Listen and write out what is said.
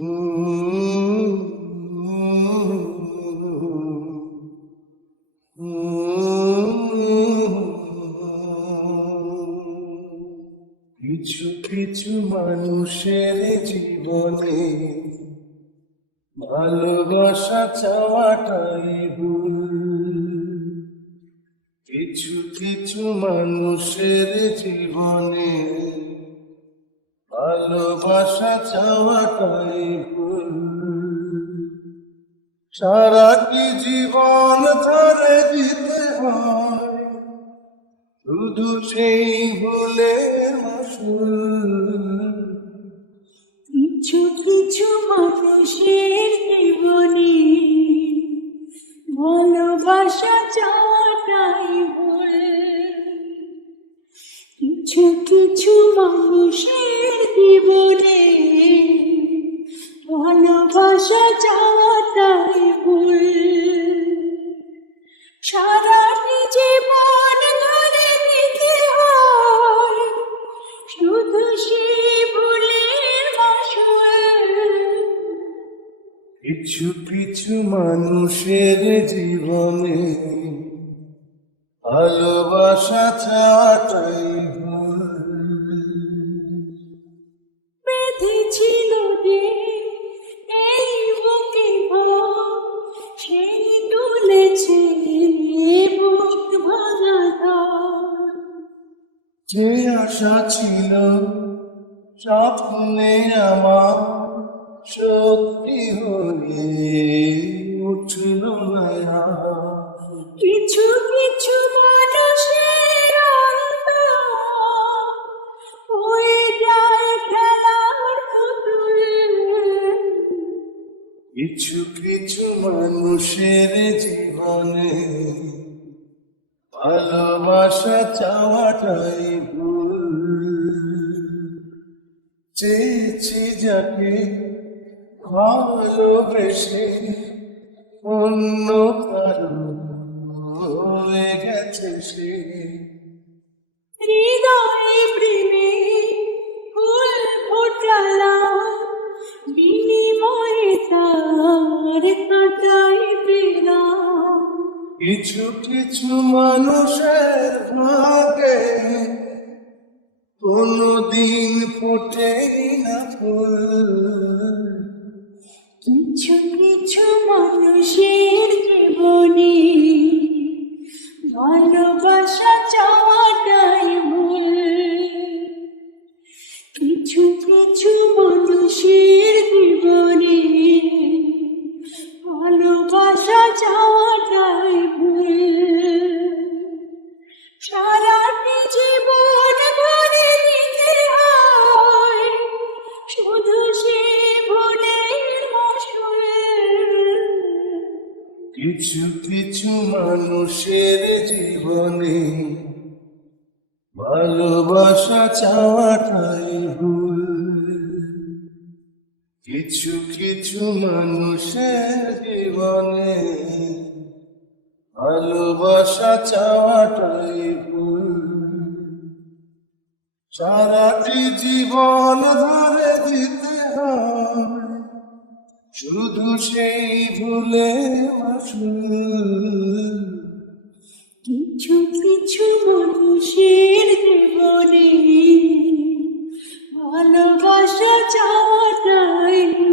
কিছু কিছু মানুষের জীবনে ভালোবাসা চাওয়াটাই ভুল। কিছু কিছু মানুষের জীবনে ভালোবাসা চাওয়াটাই ভুল। সারাটি জীবন ধরে দিতে হয় শুধু সেই ভুলের মাসুল। কিছু কিছু মানুষের জীবনে ভালোবাসা চাওয়াটাই ভুল। কিছু কিছু মানুষের জীবনে ভালোবাসা চাওয়াটাই ভুল। সারাটি জীবন ধরে দিতে হয় শুধু সেই ভুলের মাসুল। কিছু কিছু মানুষের জীবনে ভালোবাসা চাওয়াটাই ভুল। বেঁধেছিল যে এই বুকে ভয়, সেই তুলেছে বুক ভাঙা ঝড়। যে আশা ছিল স্বপ্নে আমার সত্যি হয়ে উঠল না আর। কিছু কিছু মানুষের অন্তর হয়ে যায় খেলার পুতুল। কিছু কিছু মানুষের জীবনে ভালোবাসা চাওয়াটাই ভুল। চেয়েছি যাকে ভালোবেসে অন্য কারো হয়ে গেছে সে। হৃদয়ে প্রেমে ফুল ফোটালাম, বিনিময়ে তার কাটাই পেলাম। কিছু কিছু মানুষের ভাগে কোনদিন ফোটেই না ফুল। কিছু কিছু মানুষের জীবনে ভালোবাসা চাওয়াটাই ভুল। কিছু কিছু মানুষের জীবনে ভালোবাসা চাওয়াটাই ভুল। সারাটি জীবন ধরে দিতে হয় শুধু সে ভুলের মাসুল। কিছু কিছু মানুষের জীবনে ভালোবাসা চাওয়াটাই ভুল। কিছু কিছু মানুষের জীবনে ভালোবাসা চাওয়াটাই ভুল। সারাটি জীবন ধরে দিতে হয় শুধু সেই ভুলে মাসুল। কিছু কিছু মানুষের জীবনে ভালোবাসা চাওয়াটাই